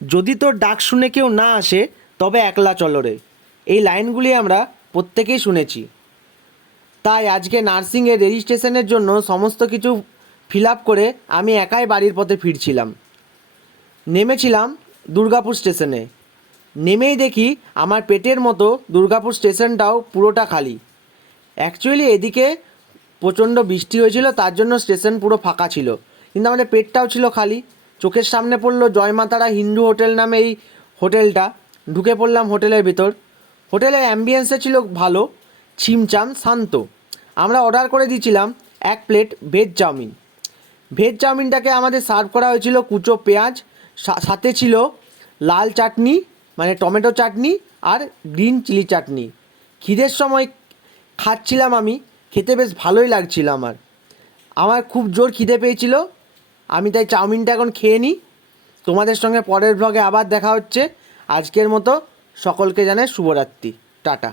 যদি তোর ডাক শুনে কেউ না আসে তবে একলা চলো রে, এই লাইনগুলি আমরা প্রত্যেকেই শুনেছি। তাই আজকে নার্সিংয়ের রেজিস্ট্রেশনের জন্য সমস্ত কিছু ফিল আপ করে আমি একাই বাড়ির পথে ফিরছিলাম। নেমেছিলাম দুর্গাপুর স্টেশনে। নেমেই দেখি আমার পেটের মতো দুর্গাপুর স্টেশনটাও পুরোটা খালি। অ্যাকচুয়ালি এদিকে প্রচণ্ড বৃষ্টি হয়েছিল, তার জন্য স্টেশন পুরো ফাঁকা ছিল, কিন্তু আমাদের পেটটাও ছিল খালি। চোখের সামনে পড়লো জয়মাতারা হিন্দু হোটেল নামে এই হোটেলটা। ঢুকে পড়লাম হোটেলের ভিতর। হোটেলের অ্যাম্বিয়েন্সে ছিল ভালো, ছিমছাম শান্ত। আমরা অর্ডার করে দিয়েছিলাম 1 প্লেট ভেজ চাউমিন। ভেজ চাউমিনটাকে আমাদের সার্ভ করা হয়েছিল কুচো পেঁয়াজ, সাথে ছিল লাল চাটনি মানে টমেটো চাটনি আর গ্রিন চিলি চাটনি। খিদের সময় খাচ্ছিলাম আমি, খেতে বেশ ভালোই লাগছিল আমার খুব জোর খিদে পেয়েছিল। আমি তাই চাউমিনটা এখন খেয়ে নিই। তোমাদের সঙ্গে পরের ব্লগে আবার দেখা হচ্ছে। আজকের মতো সকলকে জানাই শুভরাত্রি, টাটা।